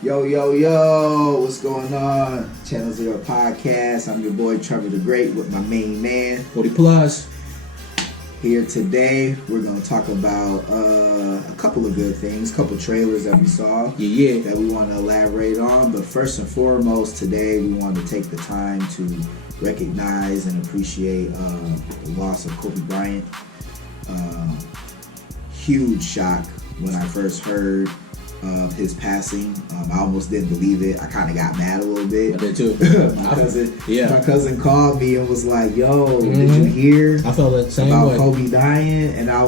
Yo, yo, yo, what's going on? Channel Zero Podcast. I'm your boy Trevor the Great with my main man, 40 plus. Here today, we're going to talk about a couple of good things, a couple trailers that we saw that we want to elaborate on. But first and foremost, today we want to take the time to recognize and appreciate the loss of Kobe Bryant. Huge shock when I first heard of his passing. I almost didn't believe it. I kind of got mad a little bit. I did too. My cousin called me and was like, "Yo, did you hear? I felt that same about way. Kobe dying?" And I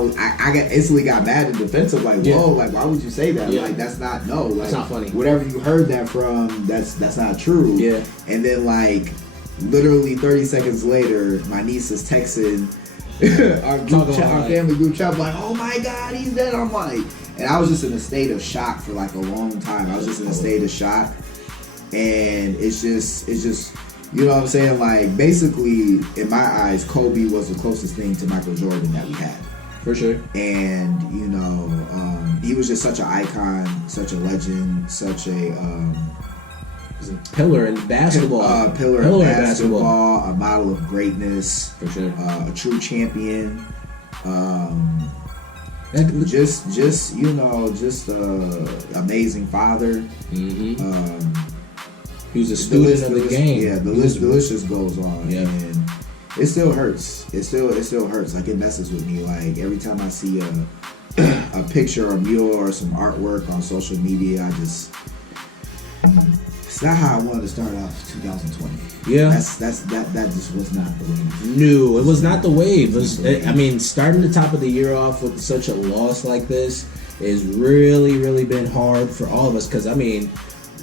instantly got mad and defensive. Like, whoa, like why would you say that? Yeah. Like that's not like that's not funny. Whatever you heard that from, that's not true. Yeah. And then like literally 30 seconds later, my niece is texting our family group chat like, "Oh my God, he's dead." I'm like. And I was just in a state of shock for like a long time. I was just in a state of shock. And it's just, you know what I'm saying? Like basically, in my eyes, Kobe was the closest thing to Michael Jordan that we had. For sure. And, you know, he was just such an icon, such a legend, such a... pillar in basketball. Pillar in basketball, a model of greatness. For sure. A true champion. Just amazing father. Mm-hmm. He was a student of the game. Yeah, the list just goes on. Yeah. And it still hurts. It still hurts. Like it messes with me. Like every time I see a picture or mural or some artwork on social media, it's not how I wanted to start off 2020. Yeah, that just was not the wave. No, it was not the wave. I mean, starting the top of the year off with such a loss like this is really been hard for all of us. Because I mean,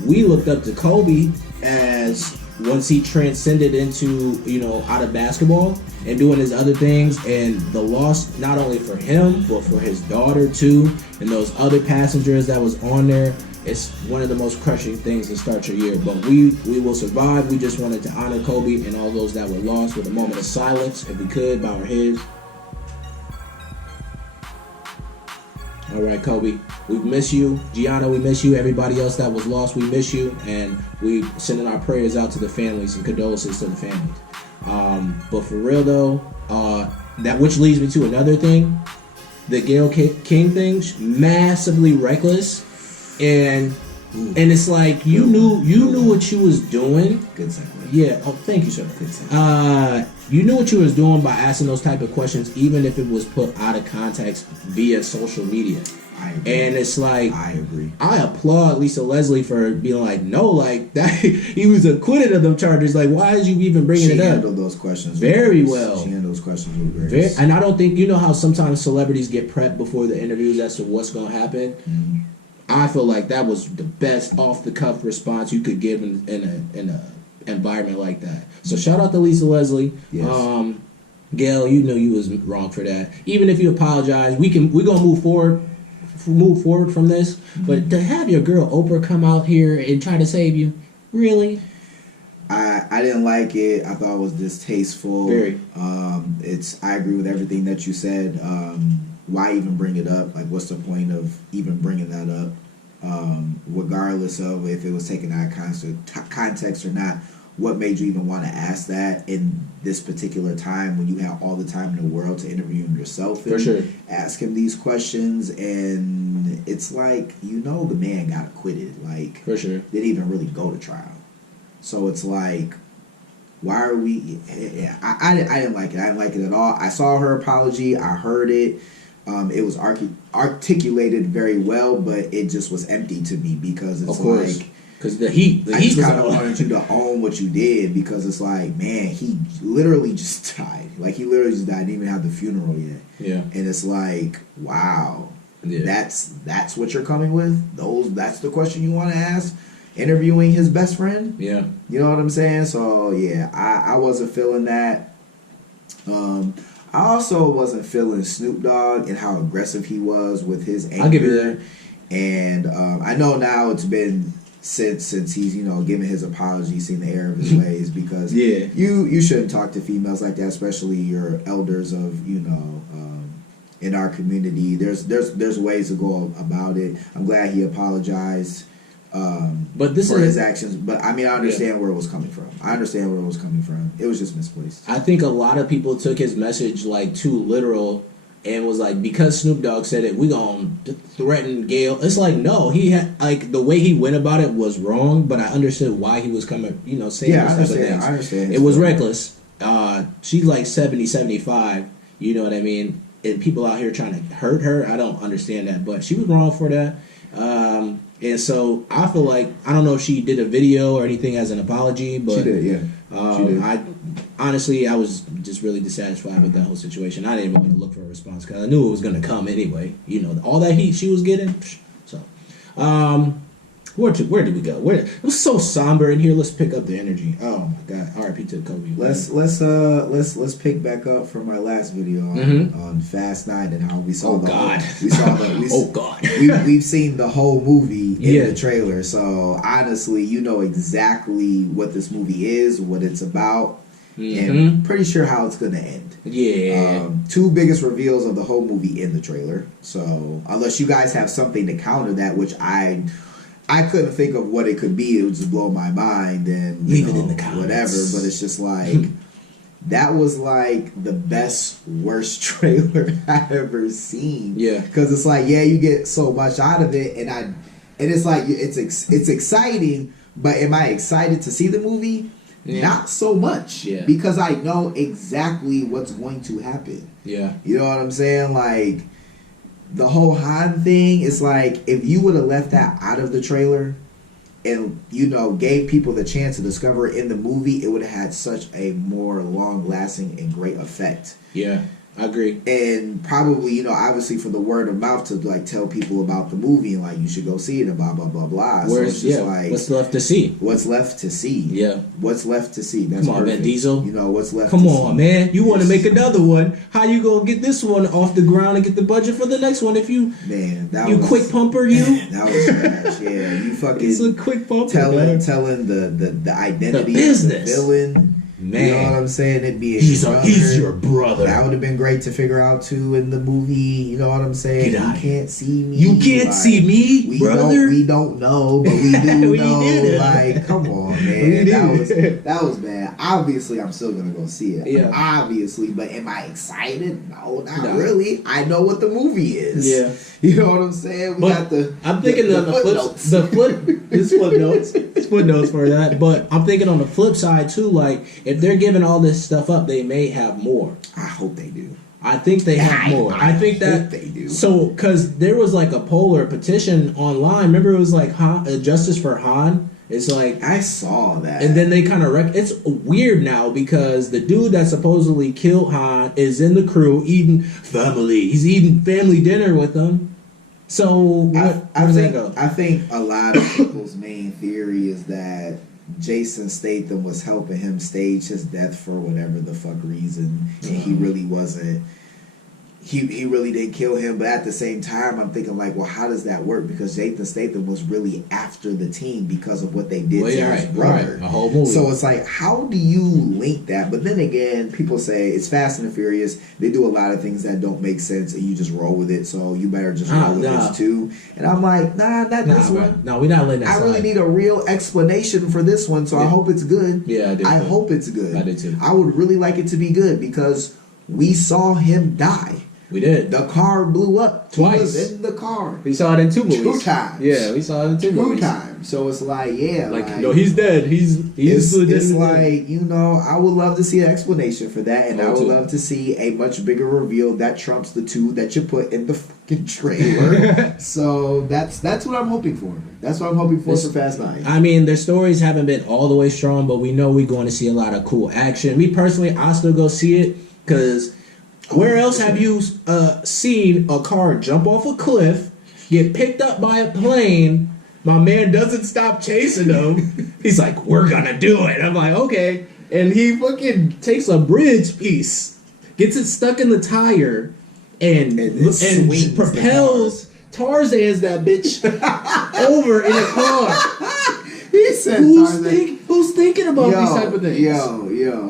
we looked up to Kobe as once he transcended into out of basketball and doing his other things, and the loss not only for him but for his daughter too, and those other passengers that was on there. It's one of the most crushing things to start your year, but we will survive. We just wanted to honor Kobe and all those that were lost with a moment of silence, if we could, bow our heads. All right, Kobe, we miss you. Gianna, we miss you. Everybody else that was lost, we miss you, and we sending our prayers out to the families and condolences to the families. But for real though, that which leads me to another thing, the Gayle King thing, massively reckless. And it's like you knew what you was doing. Good segue. Yeah. Oh, thank you, sir. Good segue. You knew what you was doing by asking those type of questions, even if it was put out of context via social media. I agree. And it's like I agree. I applaud Lisa Leslie for being like, no, like that. He was acquitted of them charges. Like, why is you even bringing it up? She handled those questions very well. She handled those questions with grace. And I don't think how sometimes celebrities get prepped before the interviews as to what's going to happen. Mm-hmm. I feel like that was the best off-the-cuff response you could give in an environment like that. So shout out to Lisa Leslie. Yes. Gayle, you know you was wrong for that. Even if you apologize, we're gonna move forward from this. Mm-hmm. But to have your girl Oprah come out here and try to save you, really? I didn't like it. I thought it was distasteful. Very. I agree with everything that you said. Why even bring it up? Like, what's the point of even bringing that up? Regardless of if it was taken out of context or not, what made you even want to ask that in this particular time when you have all the time in the world to interview him yourself and for sure. Ask him these questions? And it's like, the man got acquitted. Like, for sure. Didn't even really go to trial. So it's like, why are we... I didn't like it. I didn't like it at all. I saw her apology. I heard it. It was articulated very well, but it just was empty to me because it's like... Because the heat I just kind of wanted you to own what you did, because it's like, man, he literally just died. Like, he literally just died. Didn't even have the funeral yet. Yeah. And it's like, wow. Yeah. That's what you're coming with? That's the question you want to ask? Interviewing his best friend? Yeah. You know what I'm saying? So, yeah, I wasn't feeling that. I also wasn't feeling Snoop Dogg and how aggressive he was with his anger. I'll give you that. And I know now it's been since he's given his apology, seen the error of his ways, because you shouldn't talk to females like that, especially your elders of in our community. There's ways to go about it. I'm glad he apologized. But this for is his actions. But I mean, I understand where it was coming from. It was just misplaced. I think a lot of people took his message like too literal and was like, because Snoop Dogg said it, we gonna threaten Gayle. It's like, no, he had like the way he went about it was wrong, but I understood why he was coming, saying Yeah, those type of things. I understand. It was reckless. She's like 70, 75, you know what I mean? And people out here trying to hurt her, I don't understand that, but she was wrong for that. And so I feel like, I don't know if she did a video or anything as an apology, but she did, yeah. She did. I was just really dissatisfied with that whole situation. I didn't even want to look for a response because I knew it was going to come anyway. All that heat she was getting. So, where did we go? It was so somber in here. Let's pick up the energy. Oh my God! R.I.P. to Kobe. Let's pick back up from my last video on Fast 9 and how we saw we've seen the whole movie in the trailer. So honestly, you know exactly what this movie is, what it's about. And pretty sure how it's gonna end. Yeah. Two biggest reveals of the whole movie in the trailer. So unless you guys have something to counter that, which I couldn't think of what it could be, it would just blow my mind and leave it in the comments. Whatever. But it's just like that was like the worst trailer I've ever seen. Yeah. Because it's like, you get so much out of it, and it's like it's exciting, but am I excited to see the movie? Yeah. Not so much, because I know exactly what's going to happen. Yeah, you know what I'm saying? Like the whole Han thing is like, if you would have left that out of the trailer and gave people the chance to discover it in the movie, it would have had such a more long-lasting and great effect. Yeah, I agree. And probably, obviously for the word of mouth to like tell people about the movie and like you should go see it and blah blah blah blah. So it's just like, what's left to see? What's left to see? Yeah. What's left to see? That's Come on, perfect. Vin Diesel. What's left Come to on, see. man. You want to make another one. How you gonna get this one off the ground and get the budget for the next one if you quick pumper you? That was trash. Yeah, you fucking it's a quick pumper. Telling the identity the business. Of the villain. Man, you know what I'm saying? It'd be he's your brother. That would have been great to figure out too in the movie. You know what I'm saying? You can't see me. You can't see me, brother. We don't know, but we do know. Like, come on, man. That was bad. Obviously, I'm still gonna go see it. Yeah. Obviously, but am I excited? No, not really. I know what the movie is. Yeah. You know what I'm saying? I'm thinking on the footnotes for that. But I'm thinking on the flip side too, like if they're giving all this stuff up, they may have more. I hope they do. I think they have more. I think that they do. So, because there was like a poll or a petition online. Remember, it was like Justice for Han. It's like I saw that, and then they kind of it's weird now because the dude that supposedly killed Han is in the crew eating He's eating family dinner with them. So I think a lot of people's main theory is that Jason Statham was helping him stage his death for whatever the fuck reason, and he really wasn't. He really didn't kill him, but at the same time, I'm thinking like, well, how does that work? Because Jason Statham was really after the team because of what they did to his brother. A whole movie. So it's like, how do you link that? But then again, people say it's Fast and the Furious. They do a lot of things that don't make sense, and you just roll with it. So you better just roll with this too. And I'm like, not this one. No, we're not letting that. I really need a real explanation for this one. So I hope it's good. Yeah, I hope it's good. I did too. I would really like it to be good because we saw him die. We did. The car blew up twice. He was in the car. We saw it in 2 movies. 2 times. Yeah, we saw it in 2 movies. 2 times. So it's like, no, he's dead. He's it's like, I would love to see an explanation for that, and I would love to see a much bigger reveal that trumps the 2 that you put in the fucking trailer. So that's what I'm hoping for. That's what I'm hoping for Fast 9. I mean, their stories haven't been all the way strong, but we know we're going to see a lot of cool action. Me personally, I'll still go see it because where else have you seen a car jump off a cliff, get picked up by a plane? My man doesn't stop chasing them. He's like, we're gonna do it. I'm like, okay. And he fucking takes a bridge piece, gets it stuck in the tire, and propels Tarzan's that bitch over in a car. He said, who's thinking about these type of things? Yo.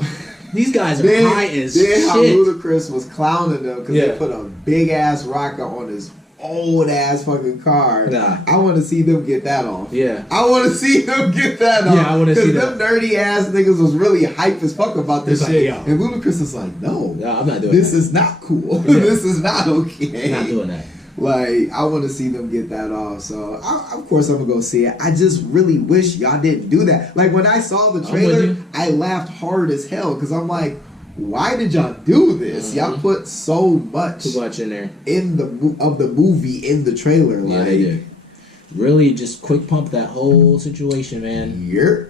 These guys are high as shit. How Ludacris was clowning them because they put a big ass rocket on his old ass fucking car. Nah. I want to see them get that off. Yeah. I want to see them get that off. Yeah, I want to see that. Because them nerdy ass niggas was really hype as fuck about this shit. Like, and Ludacris is like, no, I'm not doing this that. is not cool. Yeah. This is not okay. I'm not doing that. Like, I want to see them get that off. So, of course, I'm going to go see it. I just really wish y'all didn't do that. Like, when I saw the trailer, I laughed hard as hell because I'm like, why did y'all do this? Mm-hmm. Y'all put so much Too much in there. in the movie in the trailer. Yeah, like, they did. Really just quick pump that whole situation, man. Yeah.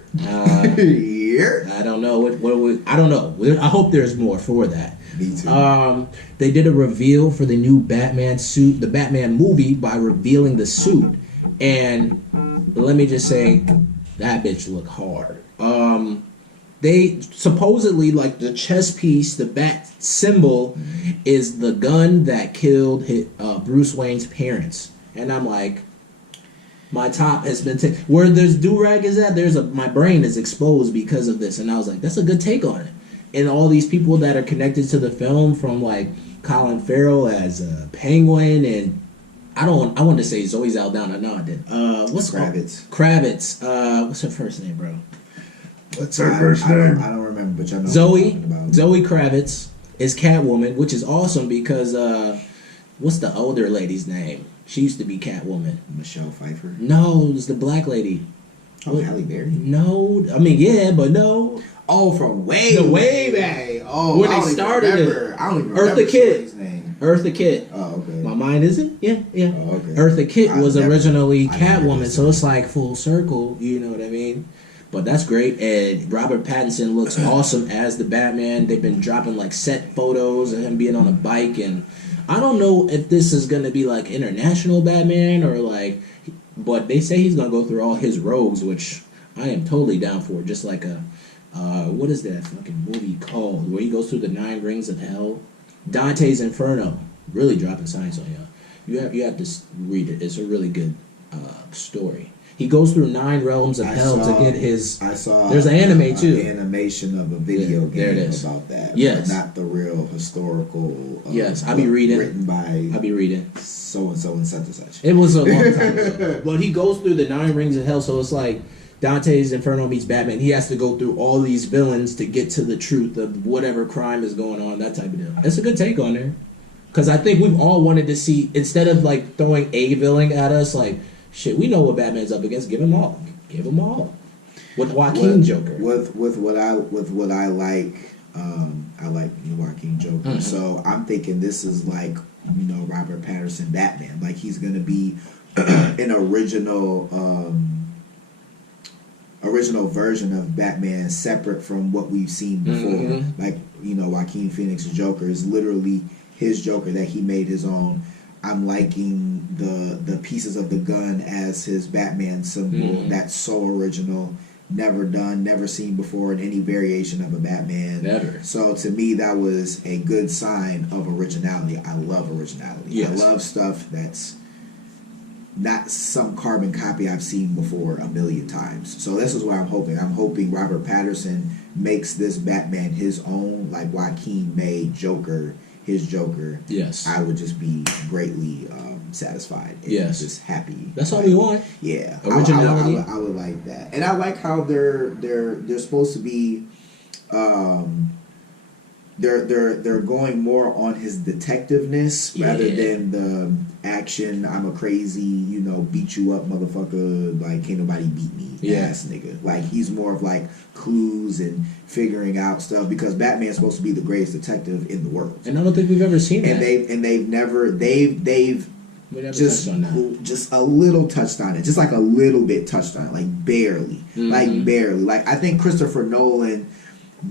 I don't know. I don't know. I hope there's more for that. Me too. They did a reveal for the new Batman suit, the Batman movie, by revealing the suit. And let me just say, that bitch looked hard. They supposedly, like, the chest piece, the bat symbol, is the gun that killed Bruce Wayne's parents. And I'm like, my top has been taken. Where there's do-rag is at, my brain is exposed because of this. And I was like, that's a good take on it. And all these people that are connected to the film, from like Colin Farrell as Penguin, and I wanted to say Zoe Saldana. No, I didn't. What's Kravitz? What's her first name, bro? What's her first name? I don't remember, but I know Zoe about. Kravitz is Catwoman, which is awesome because what's the older lady's name? She used to be Catwoman. Michelle Pfeiffer. No, it's the black lady. Oh, Halle Berry. No, I mean yeah, but no. Oh, from way back. Oh, when they started it. I don't even remember Eartha Kitt. his name. Eartha Kitt. Oh, okay. My mind isn't? Yeah. Oh, okay. Eartha Kitt was originally I never Catwoman, did so it's like full circle, you know what I mean? But that's great, and Robert Pattinson looks awesome as the Batman. They've been dropping like set photos of him being on a bike, and I don't know if this is going to be like international Batman or like, but they say he's going to go through all his rogues, which I am totally down for, just like a, what is that fucking movie called, where he goes through the 9 rings of hell? Dante's Inferno. Really dropping science on y'all. You have to read it. It's a really good story. He goes through 9 realms of hell to get his. I saw. There's an anime too. Animation of a video game about that. Yes. But not the real historical. Yes, I'll be reading. Written by. I'll be reading. So and so and such and such. It was a long time ago. But he goes through the 9 rings of hell, so it's like Dante's Inferno meets Batman. He has to go through all these villains to get to the truth of whatever crime is going on. That type of deal. It's a good take on there. Because I think we've all wanted to see, instead of like throwing a villain at us, like, shit, we know what Batman's up against. Give him all. Give him all. With Joaquin Joker. With what I like, I like the Joaquin Joker. Mm-hmm. So I'm thinking this is like, Robert Pattinson Batman. Like he's gonna be an original version of Batman, separate from what we've seen before. Mm-hmm. Like Joaquin Phoenix's Joker is literally his Joker that he made his own. I'm liking the pieces of the gun as his Batman symbol. Mm-hmm. That's so original, never done, never seen before in any variation of a Batman. Never. So to me, that was a good sign of originality. I love originality. Yes. I love stuff that's not some carbon copy I've seen before a million times. So this is what I'm hoping. I'm hoping Robert Pattinson makes this Batman his own, like Joaquin made Joker his Joker. Yes. I would just be greatly satisfied. And yes. just happy. That's all we want. Yeah. Originality. I would like that. And I like how they're supposed to be they're going more on his detectiveness rather than the action, I'm a crazy, beat you up motherfucker, like can't nobody beat me ass nigga. Like he's more of like clues and figuring out stuff, because Batman's supposed to be the greatest detective in the world. And I don't think we've ever seen that. They've just a little touched on it. Just like a little bit touched on it. Like barely. Mm-hmm. Like barely. Like I think Christopher Nolan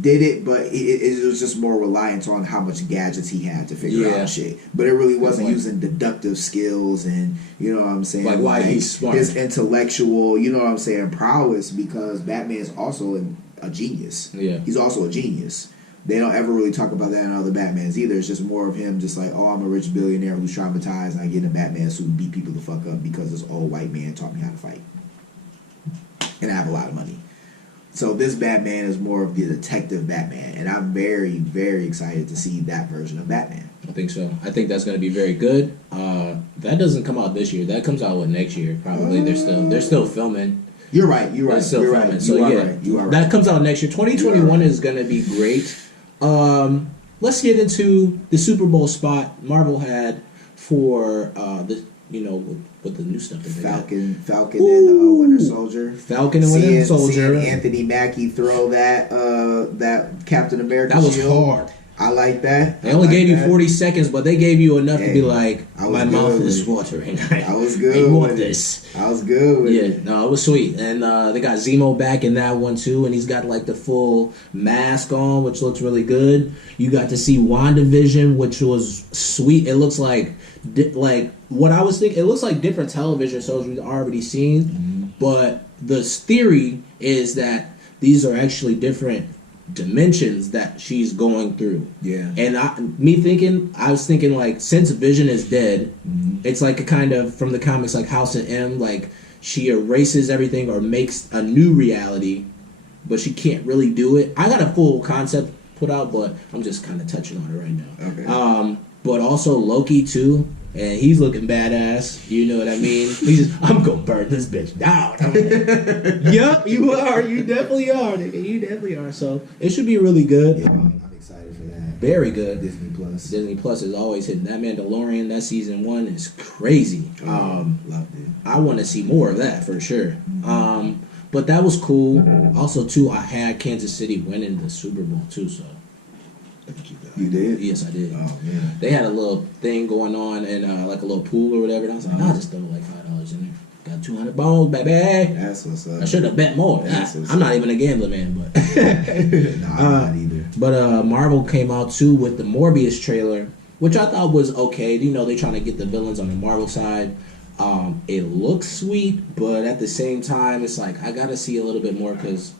did it, but it was just more reliant on how much gadgets he had to figure out shit. But it really wasn't using deductive skills and, you know what I'm saying? Like why he's smart. His intellectual, you know what I'm saying, prowess, because Batman's also a genius. Yeah. He's also a genius. They don't ever really talk about that in other Batmans either. It's just more of him just like, oh, I'm a rich billionaire who's traumatized and I get in a Batman suit and beat people the fuck up because this old white man taught me how to fight. And I have a lot of money. So this Batman is more of the detective Batman, and I'm very, very excited to see that version of Batman. think so. I think that's going to be very good. That doesn't come out this year. That comes out next year probably. They're still filming. You're right. They're still filming. Right. So You are right. That comes out next year. 2021 is going to be great. Let's get into the Super Bowl spot Marvel had for with the new stuff that they Falcon and Winter Soldier. Falcon and Winter Soldier. Seeing Anthony Mackie throw that Captain America that was shield. hard. I like that. They only gave you 40 seconds, but they gave you enough to be like, my mouth is watering. I was good. I want this. I was good with it. No, it was sweet. And they got Zemo back in that one too, and he's got like the full mask on, which looks really good. You got to see WandaVision, which was sweet. It looks like what I was thinking. It looks like different television shows we've already seen, but the theory is that these are actually different dimensions that she's going through. Yeah. And I was thinking like, since Vision is dead, it's like a kind of from the comics like House of M, like she erases everything or makes a new reality, but she can't really do it. I got a full concept put out, but I'm just kind of touching on it right now. Okay. But also Loki too, and he's looking badass. You know what I mean? I'm gonna burn this bitch down. I'm like, yep, you are. You definitely are, nigga. You definitely are. So it should be really good. Yeah, I'm excited for that. Very good. Disney Plus is always hitting. That Mandalorian, that season 1 is crazy. Loved it. I want to see more of that for sure. But that was cool. Also, too, I had Kansas City winning the Super Bowl too. So. You did? Yes, I did. Oh man. They had a little thing going on and like a little pool or whatever. And I was like, I'll just throw like $5 in there. Got 200 bones, baby. That's what's up. I should have bet more. I'm not even a gambler, man, but no, I'm not either. But Marvel came out too with the Morbius trailer, which I thought was okay. You know, they're trying to get the villains on the Marvel side. It looks sweet, but at the same time, it's like I gotta see a little bit more because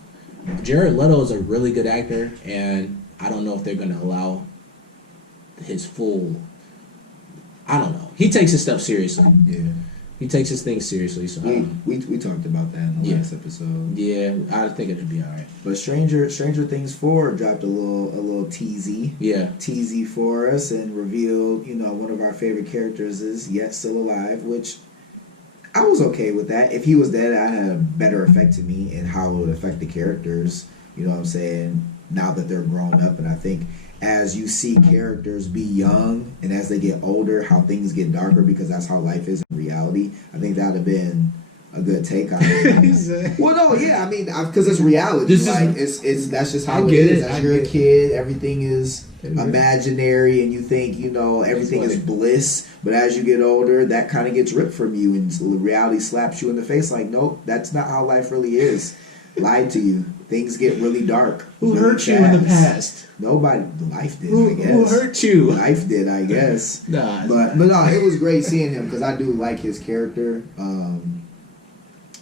Jared Leto is a really good actor, and I don't know if they're gonna allow his full. I don't know. He takes his stuff seriously. Yeah. He takes his things seriously. So we talked about that in the last episode. Yeah, I think it'd be all right. But Stranger Things 4 dropped a little teasy for us and revealed, one of our favorite characters is yet still alive, which I was okay with that. If he was dead, I had a better effect to me and how it would affect the characters. You know what I'm saying? Now that they're grown up, and I think as you see characters be young and as they get older, how things get darker because that's how life is in reality. I think that'd have been a good take on it. Well, no, yeah, I mean, because it's reality. It's that's just how it is. As you're a kid, everything is imaginary, and you think everything is bliss. But as you get older, that kind of gets ripped from you, and reality slaps you in the face. Like, nope, that's not how life really is. Lied to you. Things get really dark. Who really hurt you in the past? Nobody. Life did, I guess. Who hurt you? Life did, I guess. But no, it was great seeing him because I do like his character.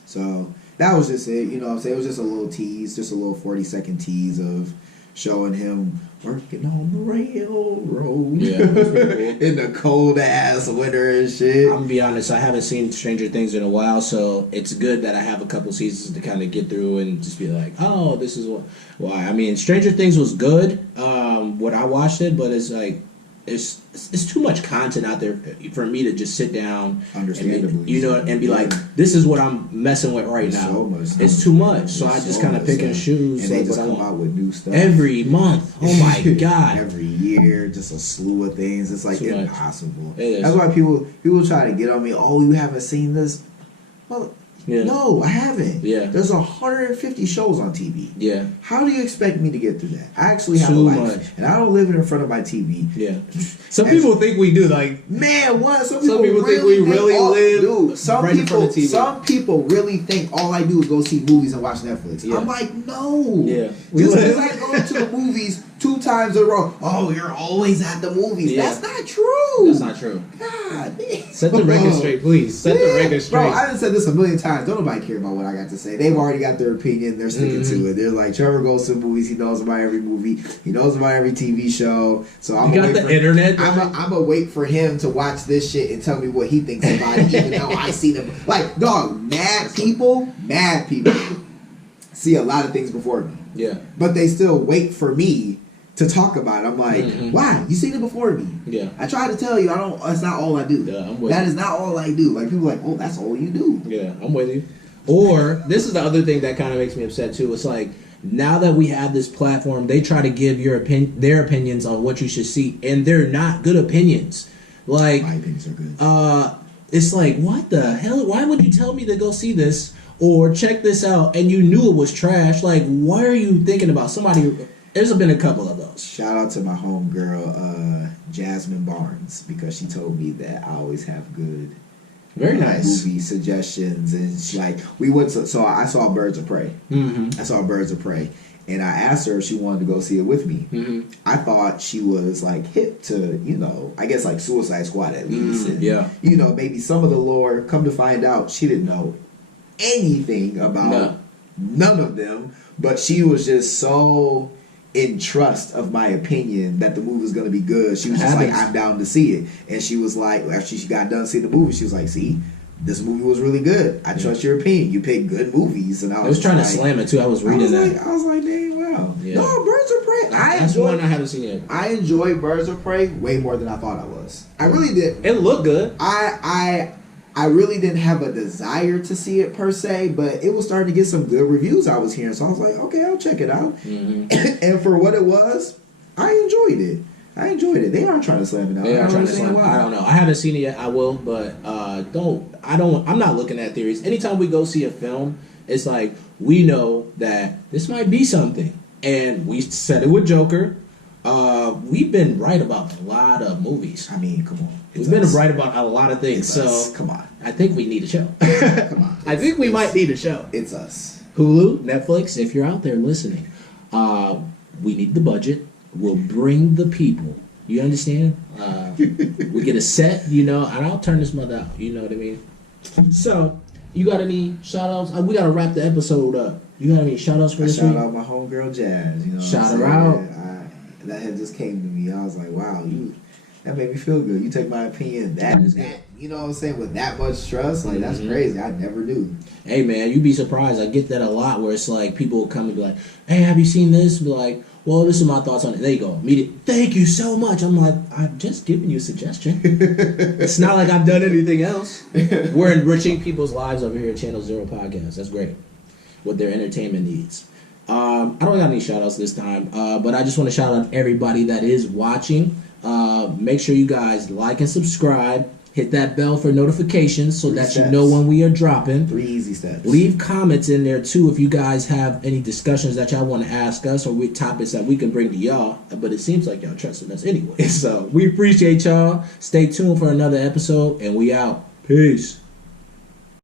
So that was just it. You know what I'm saying? It was just a little tease, just a little 40-second tease of showing him working on the railroad. Yeah, in the cold ass winter and shit. I'm gonna be honest, I haven't seen Stranger Things in a while, so it's good that I have a couple seasons to kind of get through and just be like, oh, this is why. I mean, Stranger Things was good when I watched it, but it's like it's too much content out there for me to just sit down, understandably, and be like, this is what I'm messing with right now. So much. It's too much, so I just kind of pick and choose. And they just come out with new stuff every month. Oh my god! Every year, just a slew of things. It's like impossible. It is. That's why people try to get on me. Oh, you haven't seen this? Well, no, I haven't. Yeah. There's 150 shows on TV. Yeah. How do you expect me to get through that? I actually have a life, and I don't live in front of my TV. Yeah. Some people think we do. Like, man, what? Some people think we really live. Dude, some right in front of TV. Some people really think all I do is go see movies and watch Netflix. Yeah. I'm like, no. Yeah. Just because I go to the movies 2 times in a row. Oh, you're always at the movies. Yeah. That's not true. That's not true. God damn. Set the record straight, please. Set the record straight. Bro, I done said this a million times. Don't nobody care about what I got to say. They've already got their opinion. They're sticking to it. They're like, Trevor goes to movies. He knows about every movie. He knows about every TV show. So I'm got the internet. I'm gonna wait for him to watch this shit and tell me what he thinks about it, even though I see them. Like, dog, mad people see a lot of things before me. Yeah. But they still wait for me to talk about it. I'm like, why? You seen it before me. Yeah. I try to tell you, that's not all I do. Yeah, I'm with That you. is not all I do. Like, people are like, oh, that's all you do. Yeah, I'm with you. Or, this is the other thing that kind of makes me upset too. It's like, now that we have this platform, they try to give their opinions on what you should see, and they're not good opinions. Like, My opinions are good. It's like, what the hell? Why would you tell me to go see this or check this out and you knew it was trash? Like, what are you thinking about? Somebody, there's been a couple of those. Shout out to my homegirl, Jasmine Barnes, because she told me that I always have good Very nice movie suggestions, and she we went to, so I saw Birds of Prey. Mm-hmm. I saw Birds of Prey, and I asked her if she wanted to go see it with me. Mm-hmm. I thought she was like hip to, I guess like Suicide Squad at least. And, yeah. Maybe some of the lore. Come to find out, she didn't know anything about none of them, but she was just so in trust of my opinion that the movie was going to be good. She was just like, I'm down to see it. And she was like, after she got done seeing the movie, she was like, see, this movie was really good. I trust your opinion. You pick good movies. And I was trying to slam it too. I was reading that. I was like, dang, wow. Yeah. No, Birds of Prey. That's one I haven't seen yet. I enjoyed Birds of Prey way more than I thought I was. I really did. It looked good. I really didn't have a desire to see it per se, but it was starting to get some good reviews I was hearing. So I was like, okay, I'll check it out. Mm-hmm. And for what it was, I enjoyed it. They are trying to slam it out. They are trying to slam it. I don't know. I haven't seen it yet. I will, but I'm not looking at theories. Anytime we go see a film, it's like we know that this might be something. And we said it with Joker. We've been right about a lot of movies. I mean, come on. We've been right about a lot of things. It's so us. Come on. I think we need a show. Come on. I think we might need a show. It's us. Hulu, Netflix, if you're out there listening, we need the budget. We'll bring the people. You understand? We get a set, and I'll turn this mother out. You know what I mean? So, you got any shout-outs? We got to wrap the episode up. You got any shout-outs for this week? Shout out my homegirl Jazz. Shout her out. That had just came to me. I was like, wow, that made me feel good. You take my opinion that you know what I'm saying, with that much trust, like that's crazy. I never knew. Hey man, you'd be surprised. I get that a lot where it's like people will come and be like, hey, have you seen this? Be like, well, this is my thoughts on it. There you go. Meet it. Thank you so much. I'm like, I've just given you a suggestion. It's not like I've done anything else. We're enriching people's lives over here at Channel Zero Podcast. That's great. With their entertainment needs. I don't got any shout outs this time, but I just want to shout out everybody that is watching. Make sure you guys like and subscribe. Hit that bell for notifications so that you know when we are dropping. 3 easy steps. Leave comments in there too if you guys have any discussions that y'all want to ask us or with topics that we can bring to y'all. But it seems like y'all trusting us anyway. So we appreciate y'all. Stay tuned for another episode and we out. Peace.